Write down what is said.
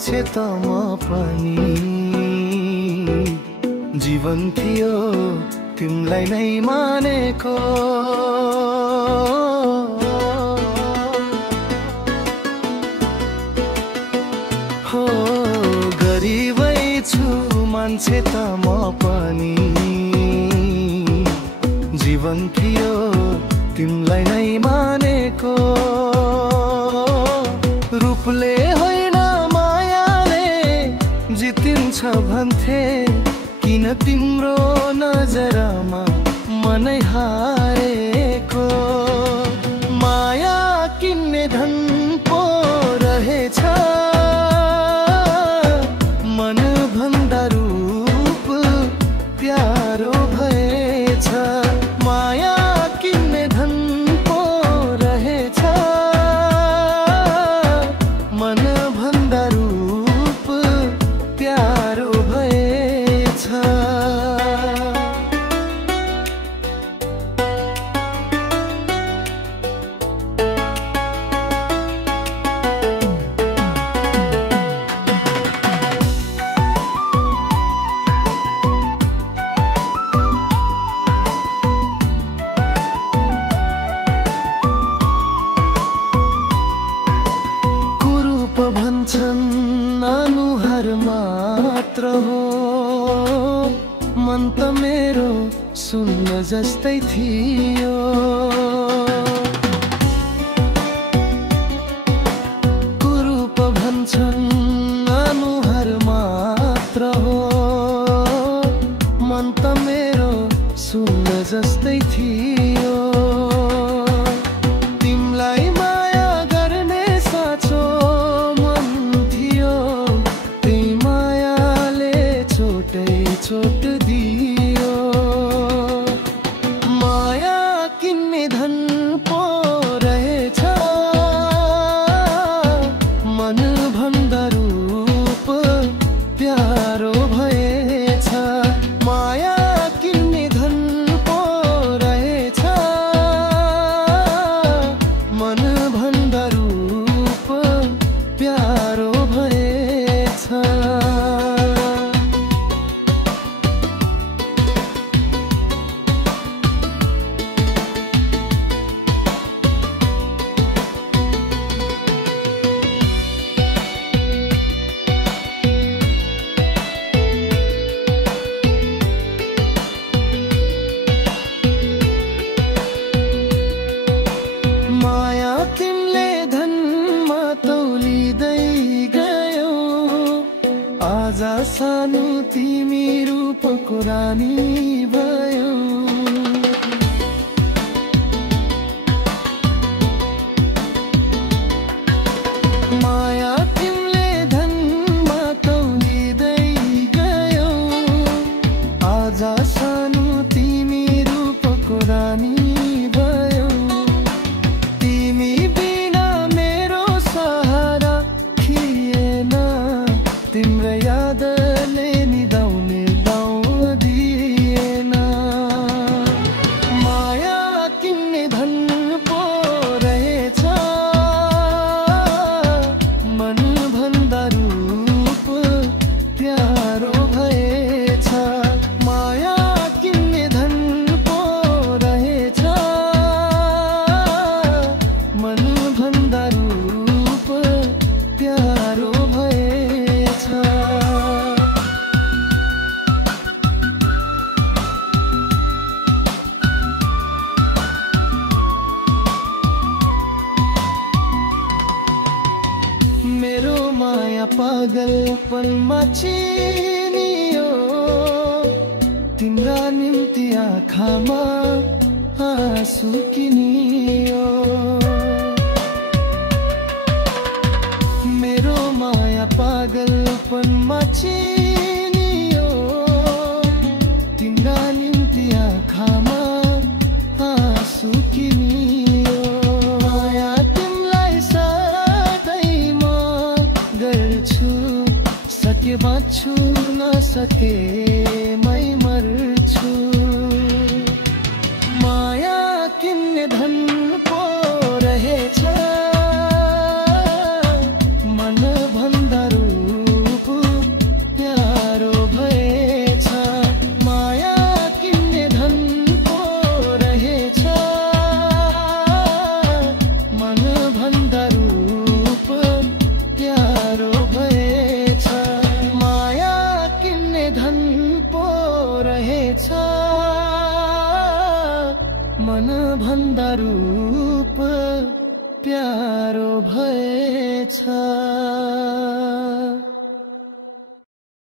मान्छे त म पनि जीवन थियो तिमलाई नै मानेको हो गरिबै छु मान्छे त म पनि जीवन थियो तिमलाई नै मानेको रूपले होइन मायाले जितिन्छ भन्थे किन तिम्रो नजरमा मनै हारेको माया किन्ने धन पो रहेछ मन भन्दा रूप प्यारो भएछ माया किन्ने धन पो रहेछ मन भन्दा रूप प्यारो भएछ भन्छन् अनुहार मात्र हो मन त मेरो सुन्न जस्तै थियो कुरूप भन्छन् अनुहार मात्र हो मन त मेरो सुन्न जस्तै थियो तिमलाई माया गर्ने साँचो चोट दियो माया किन्ने धन पो रहेछ मन भन्दा रूप प्यारो भएछ माया किन्ने धन पो रहेछ मन भन्दा रूप प्यारो भएछ माया तिमले धनमा तौलिँदै गयौ आज सानो तिमी रूपको रानी भयौ माया तिमले धनमा तौलिँदै गयौ आज सानो तिमी रूपको रानी भयौ तिमी बिना मेरो सहारा थिएन तिम्रो यादले निदाउने दाउ दिएन माया किन्ने धन पो रहेछ मन भन्दा रूप प्यारो भएछ माया किन्ने धन पो रहेछ मन भन्दा रूप प्यारो भएछ मेरो माया पागलपनमा चिनियो तिम्रा निम्ति आँखामा आँसु किनियो मेरो माया पागलपनमा चिनियो तिम्रा निम्ति आँखामा आँसु किनियो माया तिमलाई सधैँ म गर्छु सके बाँच्छु नसके मै मर्छु माया किन्ने धन पो रहेछ मन भन्दा रूप धन पो रहेछ मन भन्दा रूप प्यारो भएछ।